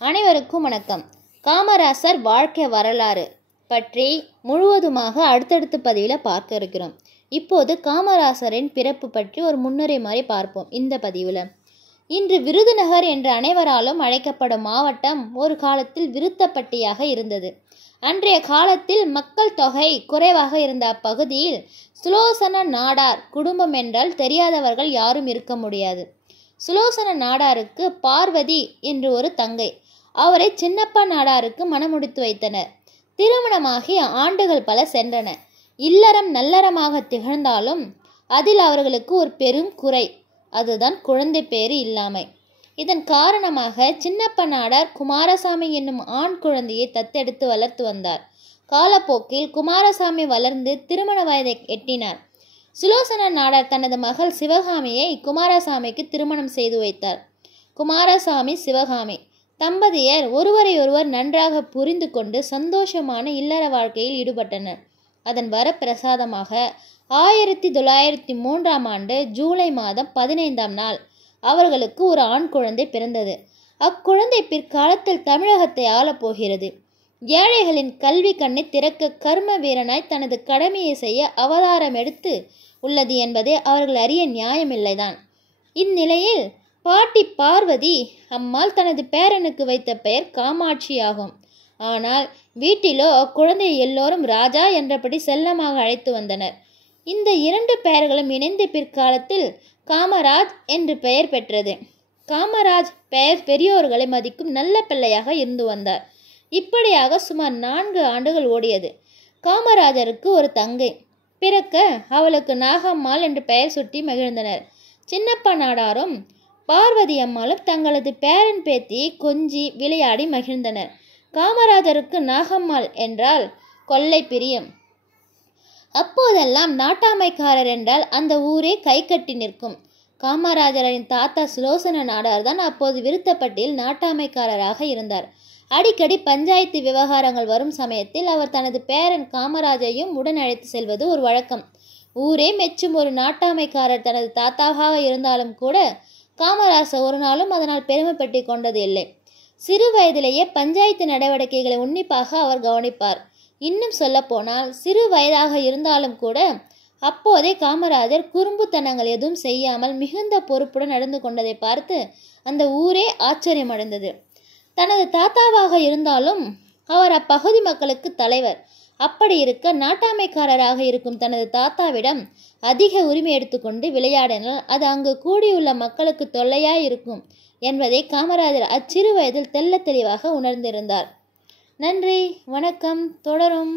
அனைவருக்கும் வணக்கம். காமராசர் வாழ்க்கை வரலாறு பற்றி முழுவதுமாக அடுத்தடுத்த பதிவில் பார்க்க இருக்கிறோம். இப்போது காமராசரின் பிறப்பு பற்றி ஒரு முன்னுரை மாதிரி பார்ப்போம். இந்த பதிவில் இன்று விருதுநகர் என்று அனைவராலும் அழைக்கப்படும் மாவட்டம் ஒரு காலத்தில் விருத்தப்பட்டியாக இருந்தது. அன்றைய காலத்தில் மக்கள் தொகை குறைவாக இருந்த அப்பகுதியில் சுலோசன நாடார் குடும்பம் என்றால் தெரியாதவர்கள் யாரும் இருக்க முடியாது. சுலோசன நாடாருக்கு பார்வதி என்று ஒரு தங்கை. அவரை சின்னப்பா நாடாருக்கு மணமுடித்து வைத்தனர். திருமணமாகி ஆண்டுகள் பல சென்றன. இல்லறம் நல்லறமாக திகழ்ந்தாலும் அதில் அவர்களுக்கு ஒரு பெரும் குறை, அதுதான் குழந்தை பேறு இல்லாமை. இதன் காரணமாக சின்னப்ப நாடார் குமாரசாமி என்னும் ஆண் குழந்தையை தத்தெடுத்து வளர்த்து வந்தார். காலப்போக்கில் குமாரசாமி வளர்ந்து திருமண வயதை எட்டினார். சுலோசன நாடார் தனது மகள் சிவகாமியை குமாரசாமிக்கு திருமணம் செய்து வைத்தார். குமாரசாமி சிவகாமி தம்பதியர் ஒருவரை ஒருவர் நன்றாக புரிந்து கொண்டு சந்தோஷமான இல்லற வாழ்க்கையில் ஈடுபட்டனர். அதன் வரப்பிரசாதமாக 1903 ஜூலை மாதம் 15 நாள் அவர்களுக்கு ஒரு ஆண் குழந்தை பிறந்தது. அக்குழந்தை பிற்காலத்தில் தமிழகத்தை ஆளப்போகிறது. ஏழைகளின் கல்வி கண்ணை திறக்க கர்ம வீரனாய் தனது கடமையை செய்ய அவதாரம் எடுத்து உள்ளது என்பதை அவர்கள் அறிய நியாயமில்லைதான். இந்நிலையில் பாட்டி பார்வதி அம்மாள் தனது பேரனுக்கு வைத்த பெயர் காமாட்சி ஆகும். ஆனால் வீட்டிலோ அக்குழந்தையை எல்லோரும் ராஜா என்றபடி செல்லமாக அழைத்து வந்தனர். இந்த இரண்டு பெயர்களும் இணைந்த பிற்காலத்தில் காமராஜ் என்று பெயர் பெற்றது. காமராஜ் பெயர் பெரியோர்களை மதிக்கும் நல்ல பிள்ளையாக இருந்து வந்தார். இப்படியாக சுமார் 4 ஆண்டுகள் ஓடியது. காமராஜருக்கு ஒரு தங்கை பிறக்க அவளுக்கு நாகம்மாள் என்று பெயர் சுட்டி மகிழ்ந்தனர். சின்னப்ப நாடாரும் பார்வதி அம்மாளும் தங்களது பேரன் பேத்தியை கொஞ்சி விளையாடி மகிழ்ந்தனர். காமராஜருக்கு நாகம்மாள் என்றால் கொள்ளை பிரியம். அப்போதெல்லாம் நாட்டாமைக்காரர் என்றால் அந்த ஊரே கை கட்டி நிற்கும். காமராஜரின் தாத்தா சுலோசன நாடார் தான் அப்போது விருத்தப்பட்டியில் நாட்டாமைக்காரராக இருந்தார். அடிக்கடி பஞ்சாயத்து விவகாரங்கள் வரும் சமயத்தில் அவர் தனது பேரன் காமராஜையும் உடன் அழைத்து செல்வது ஒரு வழக்கம். ஊரே மெச்சும் ஒரு நாட்டாமைக்காரர் தனது தாத்தாவாக இருந்தாலும் கூட காமராசர் ஒரு நாளும் அதனால் பெருமைப்பட்டு கொண்டது இல்லை. சிறு வயதிலேயே பஞ்சாயத்து நடவடிக்கைகளை உன்னிப்பாக அவர் கவனிப்பார். இன்னும் சொல்ல போனால் சிறு வயதாக இருந்தாலும் கூட அப்போதே காமராஜர் குறும்புத்தனங்கள் எதுவும் செய்யாமல் மிகுந்த பொறுப்புடன் நடந்து கொண்டதை பார்த்து அந்த ஊரே ஆச்சரியமடைந்தது. தனது தாத்தாவாக இருந்தாலும் அவர் அப்பகுதி மக்களுக்கு தலைவர். அப்படி இருக்க நாட்டாமைக்காரராக இருக்கும் தனது தாத்தாவிடம் அதிக உரிமை எடுத்துக்கொண்டு விளையாடினால் அது அங்கு கூடியுள்ள மக்களுக்கு தொல்லையாய் இருக்கும் என்பதை காமராஜர் அச்சிறு வயதில் தெள்ள தெளிவாக உணர்ந்திருந்தார். நன்றி, வணக்கம். தொடரும்.